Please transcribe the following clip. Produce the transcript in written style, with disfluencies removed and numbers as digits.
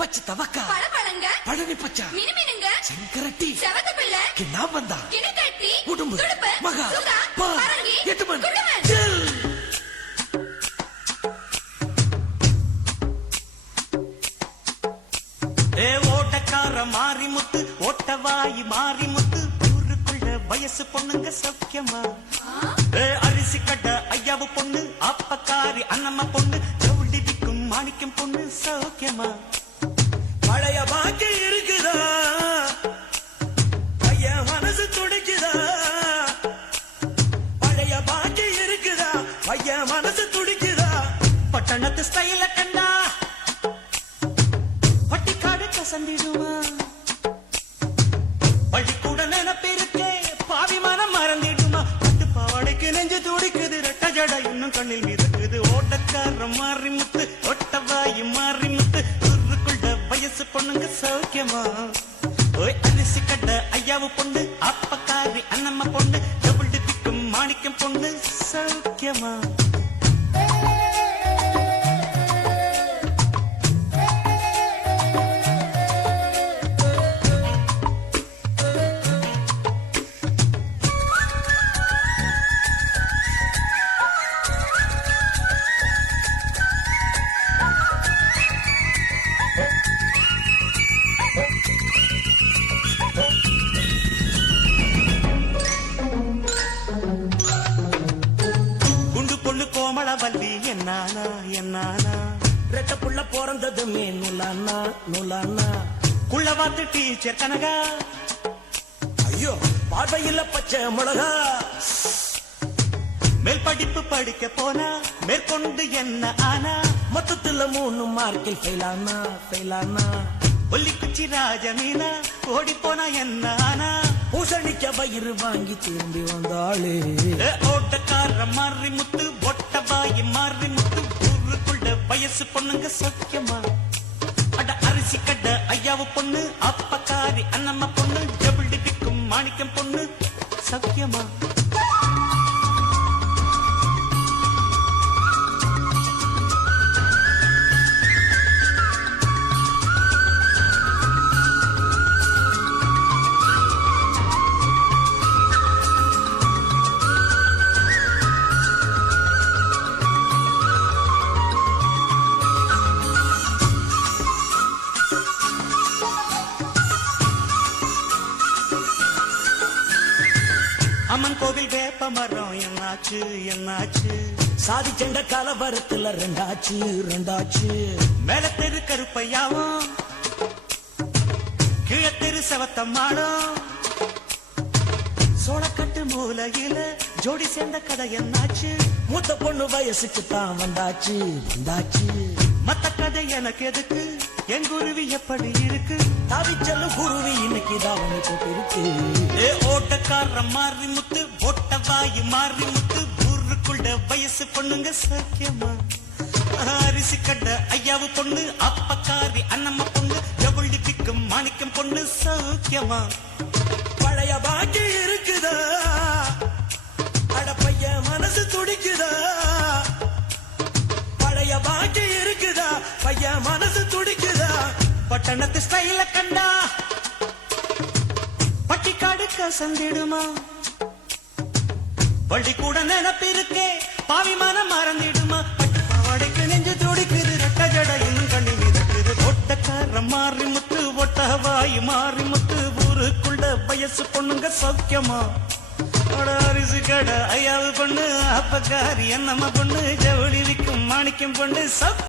பச்சை தவக்கா பழபழங்க பழனி பச்சா மினுமினுங்க செங்கரட்டி செவத்த பிள்ளை கிண்ணாம்பந்தா கிணக்கட்டி உடும்பு துடுப்பு மகா சுகா பரங்கி எட்டுமன் குண்டுமன் ஓட்டக்கார மாரிமுத்து ஓட்டவாயி மாரிமுத்து ஊருக்குள்ள வயசு பொண்ணுங்க சௌக்கியமா அரிசி கட்ட ஐயாவு பொண்ணு அப்பக்காரி அண்ணம்மா பொண்ணு ஜவுளி விக்கும் மாணிக்கம் பொண்ணு சௌக்கியமா பழைய பாக்கி இருக்குதா பையன் மனசு துடிக்குதா பழைய பாக்கி இருக்குதா பையன் மனசு துடிக்குதா பட்டணத்து ஸ்டைல கண்டா பட்டிக்காடு கசந்திடுமா பள்ளிக்கூட நினைப்பிருக்கே பாவி மனம் மறந்திடுமா பட்டு பாவாடைக்கு நெஞ்சு துடிக்குது ரெட்ட ஜட இன்னும் கண்ணில் மிதக்குது ஓட்டக்கார மாறி முத்து ஒட்டவாயி மாறி முத்து ஊருக்குள்ள வயசு பொண்ணுங்க சௌக்கியமா ஓய் அரிசி கட்ட ஐயாவு பொண்ணு அப்பக்காரி அண்ணம்மா பொண்ணு டபுள் டிப்பிக்கும் மாணிக்கம் பொண்ணு சௌக்கியமா கோமளவல்லி என்னானா என்னானா ரெட்ட புள்ள பிறந்ததுமே நுலானா நுலானா குள்ளவாத்து டீச்சர் கனகா ஐயோ பார்வையில பச்சை மிளகா மேல் படிப்பு படிக்க போனா மேற்கொண்டு என்ன ஆனா மொத்தத்துல 3 மார்க்கில் ஃபெயிலானா ஃபெயிலானா ஒல்லிக்குச்சி ராஜமீனா ஓடி போனா என்ன ஆனா பூசணிக்க பயிர் வாங்கி திரும்பி வந்தாளே ஓட்டக்கார மாறி முத்து ஒட்டவாயி மாறி முத்து ஊருக்குள்ள வயசு பொண்ணுங்க சௌக்கியமா அட அரிசி கட்ட ஐயாவு பொண்ணு அப்பக்காரி அண்ணம்மா பொண்ணு டபுள் டிப்பிக்கும் மாணிக்கம் பொண்ணு சௌக்கியமா அம்மன் கோவில் வேப்ப மரம் என்னாச்சு என்னாச்சு சாதி செண்ட கலவரத்துல ரெண்டாச்சு ரெண்டாச்சு மேல தெரு கருப்பையாவும் கீழத்தெரு செவத்தம்மாளும் சோளக்கட்டு மூலையில ஜோடி சேர்ந்த கதை என்னாச்சு மூத்த பொண்ணு வயசுக்கு தான் வந்தாச்சு வந்தாச்சு மத்த கதை எனக்கு எதுக்கு என் குருவி எப்படி இருக்கு தவிச்சல்லு குருவி இன்னைக்கு தாவணி போட்டிருக்கு ஓட்டக்கார மாறி முத்து ஒட்டவாயி மாறி முத்து ஊருக்குள்ள வயசு பொண்ணுங்க சௌக்கியமா அரிசி கட்ட ஐயாவு பொண்ணு அப்பக்காரி அண்ணம்மா பொண்ணு டபுள் டிப்பிக்கும் மாணிக்கம் பொண்ணு சௌக்கியமா பழைய பாக்கி இருக்குதா அட பையன் மனசு துடிக்குதா பழைய பாக்கி இருக்குதா பையன் மனசு துடிக்குதா பட்டணத்து ஸ்டைல கண்டா பட்டிக்காடு கசந்திடுமா பள்ளிக்கூட நினைப்பிருக்கே பாவி மனம் மறந்திடுமா பட்டு பாவாடைக்கு நெஞ்சு துடிக்குது ரெட்ட ஜட இன்னும் கண்ணி மிதக்குது ஒட்டக்கார மாறி முத்து ஒட்டவாயி மாறி முத்து ஊருக்குள்ள வயசு பொண்ணுங்க சௌக்கியமா அரிசி கடை ஐயாவு பொண்ணு அப்பக்காரி என்னம்மா பொண்ணு ஜவுளி விக்கும் மாணிக்கம் பொண்ணு சௌக்கியம்